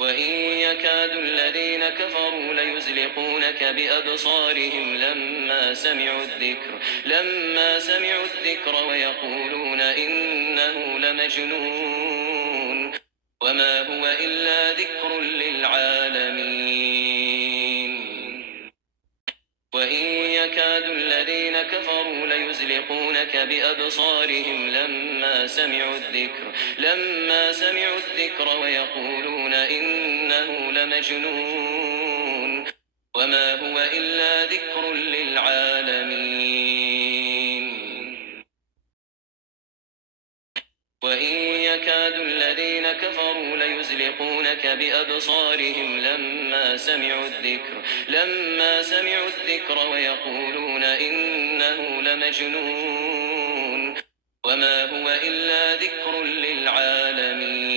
وإن يكاد الذين كفروا ليزلقونك بأبصارهم لما سمعوا الذكر ويقولون إنه لمجنون وما هو إلا ذكر للعالمين. وإن يكاد الذين كفروا ليزلقونك بأبصارهم لما سمعوا الذكر ويقولون إنه لمجنون وما هو إلا ذكر للعالمين. وإن يكاد الذين كفروا ليزلقونك بأبصارهم لما سمعوا الذكر ويقولون إنه لمجنون وما هو إلا ذكر للعالمين.